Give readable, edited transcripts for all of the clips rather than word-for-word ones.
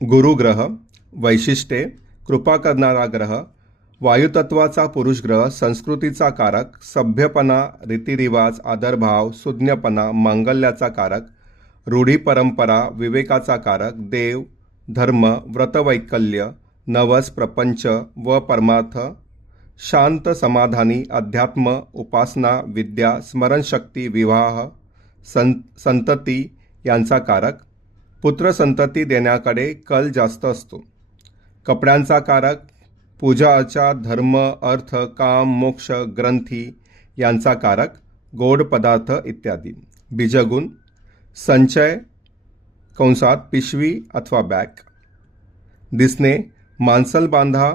गुरुग्रह. वैशिष्ट्ये: कृपा करणारा ग्रह, वायुतत्वाचा पुरुष ग्रह, संस्कृतीचा कारक, सभ्यपणा, रीतिरिवाज, आदरभाव, सुज्ञपणा, मांगल्याचा कारक, रूढी परंपरा, विवेकाचा कारक, देव, धर्म, व्रतवैकल्य, नवस, प्रपंच व परमार्थ, शांत, समाधानी, अध्यात्म, उपासना, विद्या, स्मरणशक्ती, विवाह, संतती यांचा कारक, पुत्र संतती देण्याकडे कल जास्त असतो. कपड्यांचा कारक, पूजा अर्चा, धर्म, अर्थ, काम, मोक्ष, ग्रंथी यांचा कारक, गोड पदार्थ इत्यादी. बीजगुण: संचय कंसात पिशवी अथवा बॅग. दिसणे: मांसल बांधा,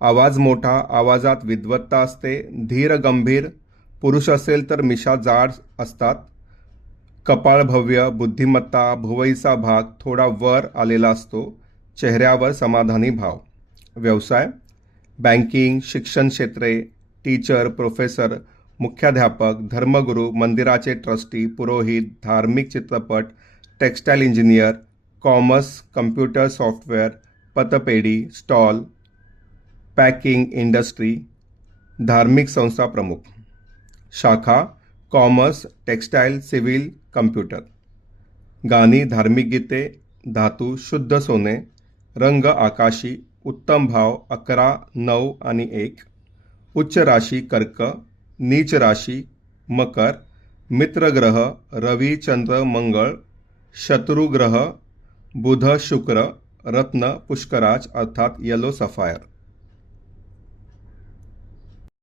आवाज मोठा, आवाजात विद्वत्ता असते, धीर गंभीर, पुरुष असेल तर मिशा जाड असतात, कपाळ भव्य, बुद्धिमत्ता, भुवईचा भाग थोडा वर आलेला असतो, चेहऱ्यावर समाधानी भाव. व्यवसाय: बँकिंग, शिक्षण क्षेत्रे, टीचर, प्रोफेसर, मुख्याध्यापक, धर्मगुरू, मंदिराचे ट्रस्टी, पुरोहित, धार्मिक, चित्रपट, textile engineer, commerce, computer software, पतपेढी, स्टॉल, पॅकिंग इंडस्ट्री, धार्मिक संस्था प्रमुख. शाखा: कॉमर्स, टेक्स्टाईल, सिव्हिल, कम्प्युटर. गाणी: धार्मिक गीते, धातू शुद्ध सोने, रंग आकाशी, उत्तम भाव 11, 9 आणि 1. उच्च राशी कर्क, नीच राशी मकर, मित्र ग्रह रवी, चंद्र, मंगळ, शत्रुग्रह बुध, शुक्र, रत्न पुष्कराज अर्थात येलो सफायर.